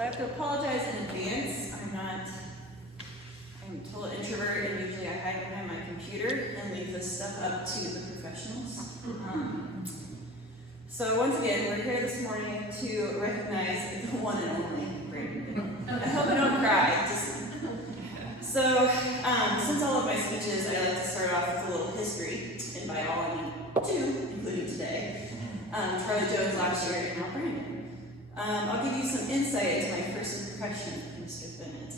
So I have to apologize in advance. I'm a total introvert, and usually I hide behind my computer and leave this stuff up to the professionals. So once again, we're here this morning to recognize the one and only Brandon. I hope I don't cry. Since all of my speeches, I like to start off with a little history, and by all I mean two, including today. Charlie Jones last year, and now Brandon. I'll give you some insight into my first impression of Mr. Bennett.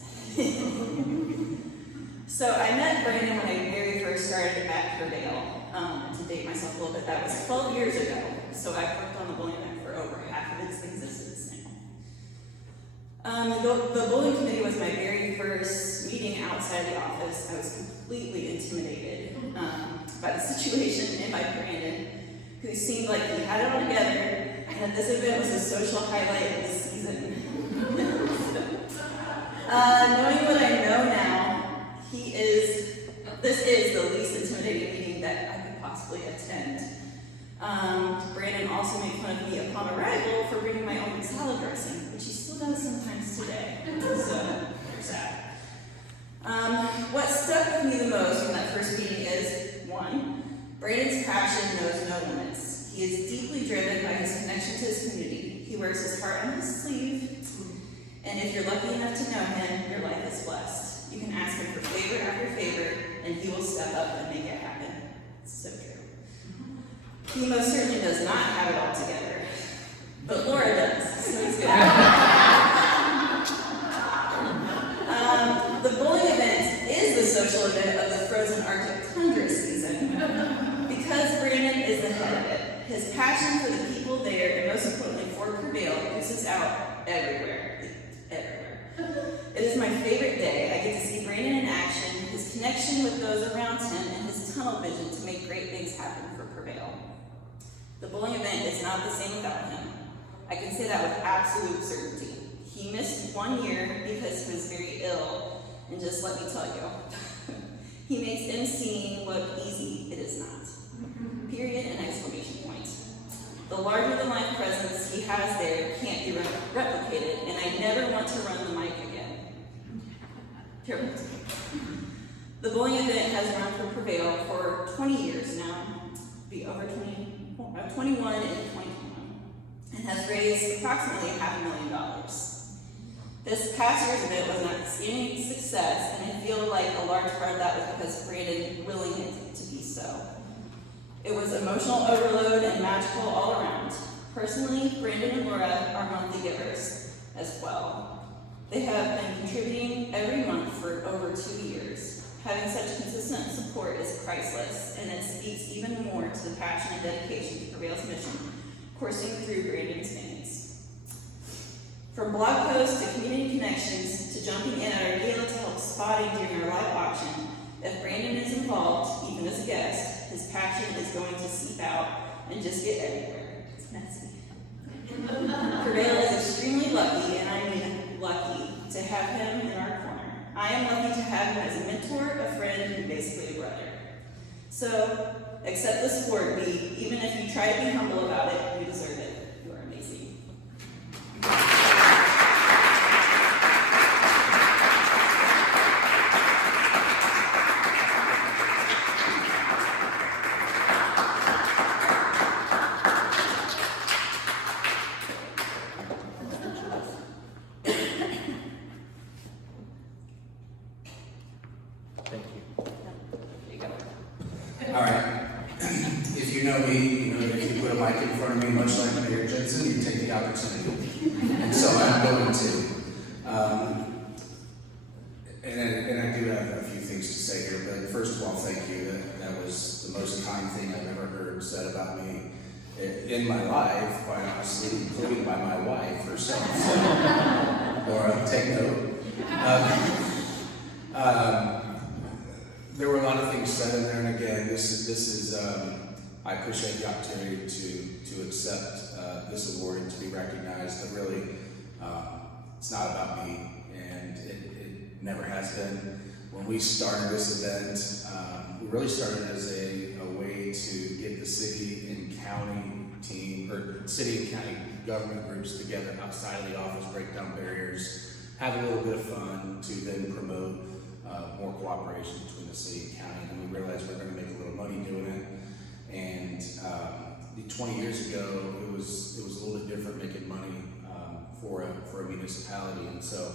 So I met Brandon when I very first started at Prevail. To date myself a little bit, that was 12 years ago. So I've worked on the bowling event for over half of its existence now. The bowling committee was my very first meeting outside the office. I was completely intimidated by the situation and by Brandon, who seemed like he had it all together, and that this event was a social highlight of the season. Knowing what I know now, this is the least intimidating meeting that I could possibly attend. Brandon also made fun of me upon arrival for bringing my own salad dressing, which he still does sometimes today. So, there's that. What stuck with me the most from that first meeting is, one, Brandon's passion knows no limits. He is deeply driven by his connection to his community. He wears his heart on his sleeve, and if you're lucky enough to know him, your life is blessed. You can ask him for favor after favor, and he will step up and make it happen. It's so true. He most certainly does not have it all together, but Laura does, so it's good. The bowling event is the social event of the frozen Arctic tundra season. Because Brandon is the head of it, his passion for the people there, and most importantly for Prevail, oozes out everywhere. It is my favorite day. I get to see Brandon in action, his connection with those around him, and his tunnel vision to make great things happen for Prevail. The bowling event is not the same without him. I can say that with absolute certainty. He missed 1 year because he was very ill, and just let me tell you, he makes emceeing look easy. It is not. Period and exclamation point. The larger-than-life presence he has there can't be replicated, and I never want to run the mic again. Terrible. The bowling event has run for Prevail for 20 years now, be over 21 in 2021, and has raised approximately $500,000. This past year's event was an outstanding success, and I feel like a large part of that was because Brandon willing it to be so. It was emotional overload and magical all around. Personally, Brandon and Laura are monthly givers as well. They have been contributing every month for over 2 years. Having such consistent support is priceless, and it speaks even more to the passion and dedication to Prevail's mission, coursing through Brandon's veins. From blog posts to community connections to jumping in at our gala to help spotting during our live auction, if Brandon is involved, even as a guest, his passion is going to seep out and just get everywhere. It's messy. Prevail is extremely lucky, and I mean lucky, to have him in our corner. I am lucky to have him as a mentor, a friend, and basically a brother. So, accept this award, B. Even if you try to be humble about it, you deserve it. You are amazing. All right. If you know me, you know that if you put a mic in front of me, much like Mayor Jensen, you take the opportunity. And so I'm going to. And I do have a few things to say here, but first of all, thank you. That was the most kind thing I've ever heard said about me in my life, quite honestly, including by my wife herself. So, Laura, take note. There were a lot of things said in there, and again, this is I appreciate the opportunity to accept this award and to be recognized, but really, it's not about me, and it never has been. When we started this event, we really started as a way to get the city and county team, or city and county government groups together outside of the office, break down barriers, have a little bit of fun to then promote more cooperation between the city and county. And we realized we're going to make a little money doing it. And 20 years ago, it was a little bit different making money for a municipality. And so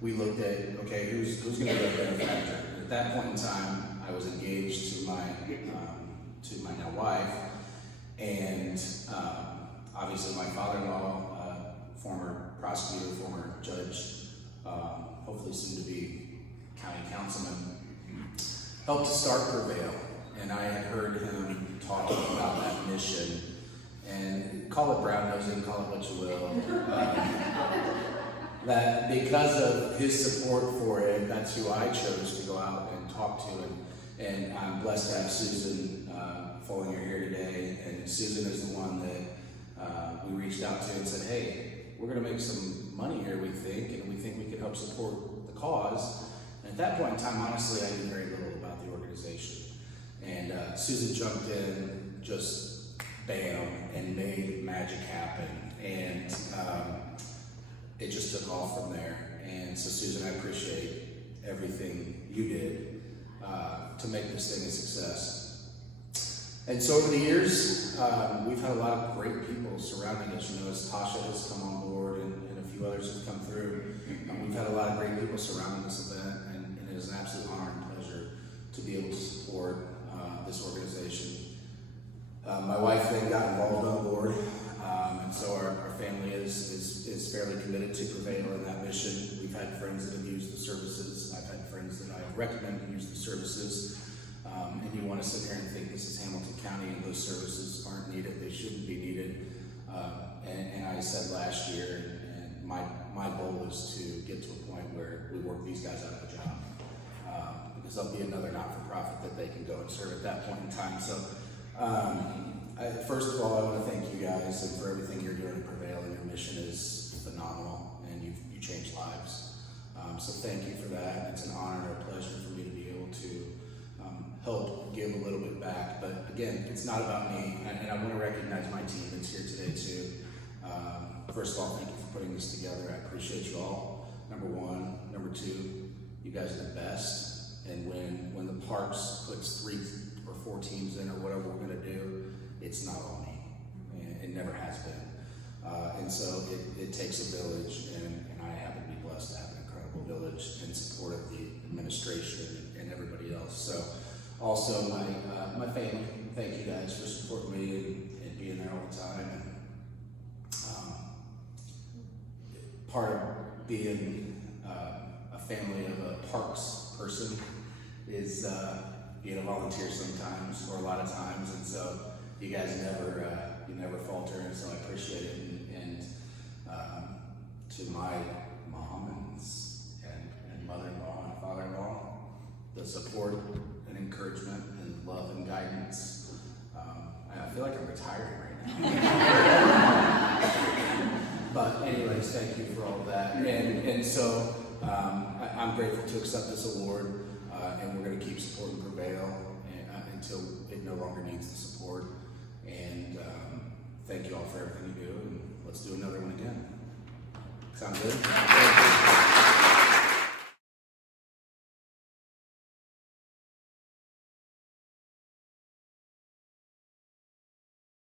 we looked at, okay, who's going to be a benefactor? At that point in time, I was engaged to my now wife, and obviously my father-in-law, former prosecutor, former judge, hopefully soon to be county councilman, helped to start Prevail. And I had heard him talking about that mission, and call it brown nosing, call it what you will. That because of his support for it, that's who I chose to go out and talk to. And I'm blessed to have Susan Follinger here today. And Susan is the one that we reached out to and said, hey, we're going to make some money here, we think, and we think we can help support the cause. And at that point in time, honestly, I knew very little about the organization. And Susan jumped in, just bam, and made magic happen. And it just took off from there. And so, Susan, I appreciate everything you did to make this thing a success. And so over the years, we've had a lot of great people surrounding us. You know, as Tasha has come on board and a few others have come through, we've had a lot of great people surrounding this event, and it is an absolute honor and pleasure to be able to support this organization. My wife then got involved on board, and so our family is fairly committed to Prevail in that mission. We've had friends that have used the services. I've had friends that I've recommended use the services. And you want to sit here and think this is Hamilton County and those services aren't needed, they shouldn't be needed. And I said last year, and my goal is to get to a point where we work these guys out of a job. Because there'll be another not-for-profit that they can go and serve at that point in time. So first of all, I want to thank you guys and for everything you're doing at Prevail, and your mission is phenomenal, and you change lives. So thank you for that. It's an honor and a pleasure for me to be able to help give a little bit back. But again, it's not about me, and I want to recognize my team that's here today too. First of all, thank you for putting this together. I appreciate you all, number one. Number two, you guys are the best. And when the Parks puts 3 or 4 teams in or whatever we're going to do, it's not all me. It never has been. And so it takes a village, and I happen to be blessed to have an incredible village in support of the administration and everybody else. So also my family, thank you guys for supporting me and being there all the time. And part of being a family of a parks person is being a volunteer sometimes, or a lot of times, and so you guys never falter, and so I appreciate it. And to my mom and mother-in-law and father-in-law, the support and encouragement and love and guidance. I feel like I'm retiring right now. But anyways, thank you for all of that. And so I'm grateful to accept this award, and we're going to keep supporting Prevail until it no longer needs the support. And thank you all for everything you do, and let's do another one again. Sound good?